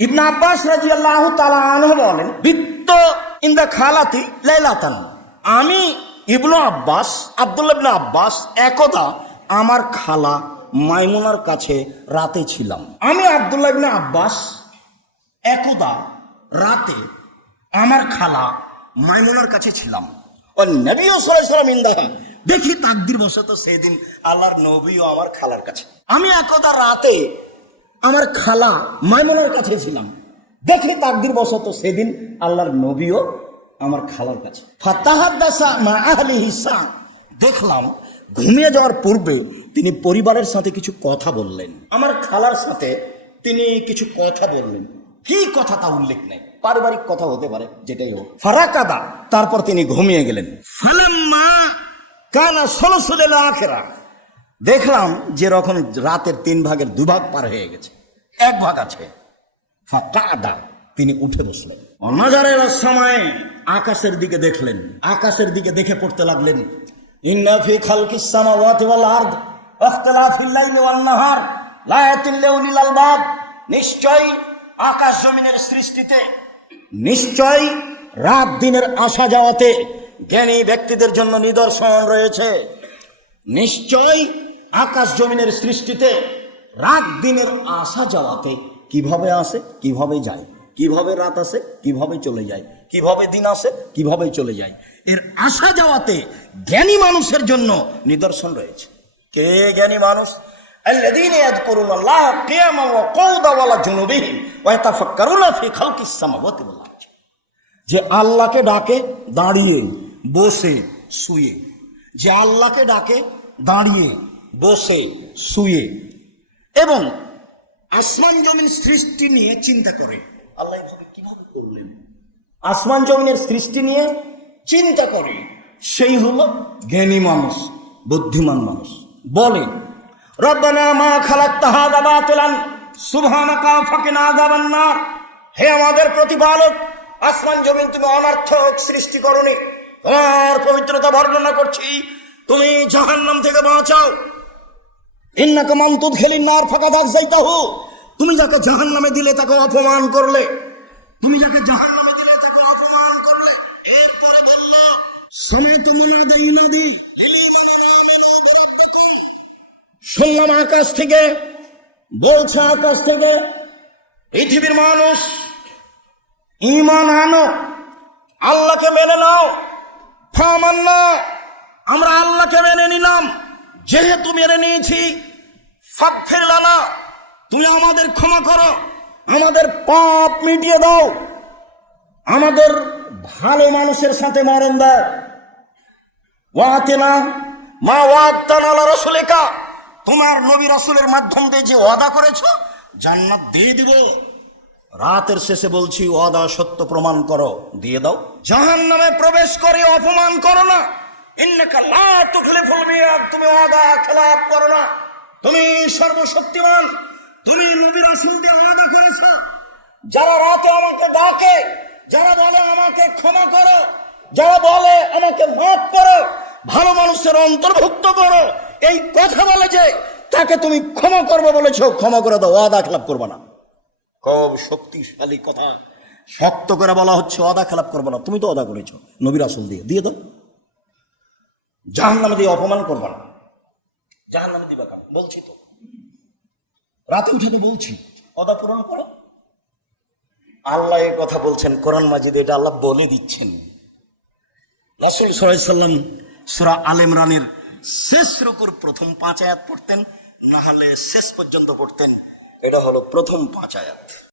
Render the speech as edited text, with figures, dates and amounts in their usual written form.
ইবনে আব্বাস রাদিয়াল্লাহু তাআলা আনহু বলেন, বিত্ত ইনদা খালাতি লাইলাতান, আমি আব্দুল্লাহ ইবনে আব্বাস একদা আমার খালা মাইমুনার কাছে রাতে ছিলাম। আমি আব্দুল্লাহ ইবনে আব্বাস একদা রাতে আমার খালা মাইমুনার কাছে ছিলাম। ও নবী সাল্লাল্লাহু আলাইহি ওয়াসাল্লাম ইনদাহা, দেখি তাকদীর বশত সেদিন আল্লাহর নবীও আমার খালার কাছে। আমি একদা রাতে আমার খালা মাইমুনার কাছে ছিলাম, দেখি তাকদীর বশত সেদিন আল্লাহর নবীও আমার খালার কাছে। ফাতাহাদ্দাসা মা আহলিহি সা, দেখলাম ঘুমিয়ে যাওয়ার পূর্বে তিনি পরিবারের সাথে কিছু কথা বললেন। আমার খালার সাথে তিনি কিছু কথা বললেন, কি কথা তা উল্লেখ নেই, পারিবারিক কথা হতে পারে, যেটাই হোক। ফারাকাদা, তারপর তিনি ঘুমিয়ে গেলেন। ফালাম্মা কানা সুলুসুল আখিরা, দেখলাম যে যখন রাতের 3 ভাগের 2 ভাগ পার হয়ে গেছে, 1 ভাগ আছে। ফাকাদা, তিনি উঠে বসলেন। অনাজারের সময় আকাশের দিকে দেখলেন, আকাশের দিকে দেখে পড়তে লাগলেন, ইন্না ফি খালকিস সামাওয়াতি ওয়াল আরদ ইখতিলাফিল লাইলি ওয়ান নাহার লায়াতিল লিউলিল আলবাব, নিশ্চয় আকাশ জমিনের সৃষ্টিতে, নিশ্চয় রাত দিনের আসা যাওয়াতে জ্ঞানী ব্যক্তিদের জন্য নিদর্শন রয়েছে। নিশ্চয় আকাশ জমিনের সৃষ্টিতে রাত দিনের আসা যাওয়াতে কিভাবে আসে কিভাবে যায়, কিভাবে রাত আসে কিভাবে চলে যায়, কিভাবে দিন আসে কিভাবে চলে যায়, এর আসা যাওয়াতে জ্ঞানী মানুষের জন্য নিদর্শন রয়েছে। কে জ্ঞানী মানুষ? আল্লাযীনা ইয়াযকুরুনাল্লাহা কিয়ামান ওয়া কুউদান ওয়া আলা জুনুবিহিম ওয়া ইয়াতাফাক্কারুনা ফি খালকিস সামাওয়াতি ওয়াল আরদ, যে আল্লাহকে ডাকে দাঁড়িয়ে বসে শুয়ে, যে আল্লাহকে ডাকে দাঁড়িয়ে বসে শুয়ে, এবং আসমান জমিন সৃষ্টি নিয়ে চিন্তা করে। আল্লাহ এভাবে কিভাবে করলেন, আসমান জমিনের সৃষ্টি নিয়ে চিন্তা করে, সেই হলো জ্ঞানী মানুষ, বুদ্ধিমান মানুষ। বলে, রব্বানা মা খালাকতা হাযা বাতিলান সুবহানাকা ফাকিনা আযাবান নার, হে আমাদের প্রতিপালক, আসমান জমিন তুমি অনর্থক সৃষ্টি করনি, তোমার পবিত্রতা বর্ণনা করছি, তুমি জাহান্নাম থেকে বাঁচাও। ইন্নাকা মান তুদখিলিন নার ফাকাদ আযযাইতাহু, তুমি যাকে জাহান্নামে দিলে তাকে অপমান করলে, তুমি যাকে জাহান্নামে দিলে তাকে অপমান করলে। এরপরে বলল, সামিতু মুনাদি ইউনাদি, শুনলাম আকাশ থেকে বলছে, আকাশ থেকে, পৃথিবীর মানুষ ঈমান আনো, আল্লাহকে মেনে নাও। ফামান্না, আমরা আল্লাহকে মেনে নিলাম, যেহেতু মেনে নিয়েছি, ফাগফির লানা, তুমি আমাদের ক্ষমা করো, আমাদের পাপ মিটিয়ে দাও, আমাদের ভালো মানুষের সাথে মরণ দাও। ওয়াতিনা মা ওয়াদানা আলা রাসূলিকা, তোমার নবী রাসূলের মাধ্যম দিয়ে যে ওয়াদা করেছো জান্নাত দিয়ে দিব। রাতের শেষে বলছি, ওয়াদা সত্য প্রমাণ করো, দিয়ে দাও। জাহান্নামে প্রবেশ করে অপমান করো না। ইন্নাকা লা তুখলিফুল মিয়াদ, তুমি ওয়াদা খেলাপ করো না, তুমি সর্বশক্তিমান, তুমি নবী রাসূল দিয়ে ওয়াদা করেছো। যারা রাতে আমাকে ডাকে, যারা বলে আমাকে ক্ষমা করো, যারা বলে আমাকে মাফ করো, ভালো মানুষের অন্তর্ভুক্ত করো, এই কথা বলে যে তাকে তুমি ক্ষমা করবে বলেছো, ক্ষমা করে দাও, ওয়াদা খেলাপ করবে না। খুব শক্তিশালী কথা, শক্ত করে বলা হচ্ছে, ওয়াদা খেলাপ করবে না। তুমি তো ওয়াদা করেছো নবী রাসূল দিয়ে, দিয়ে দাও। জাহান্নামে দিয়ে অপমান করবে না, জাহান্নামে দিবা কেন? বলছি তো, রাতে উঠে তো বলছি, ওয়াদা পূরণ করো। আল্লাহ এই কথা বলছেন কোরআন মাজিদে, এটা আল্লাহ বলে দিচ্ছেন। রাসূল সাল্লাল্লাহু আলাইহি ওয়াসাল্লাম সূরা আল ইমরানের শেষ রুকুর প্রথম 5 আয়াত পড়তেন, না হলে শেষ পর্যন্ত পড়তেন। এটা হলো প্রথম 5 আয়াত।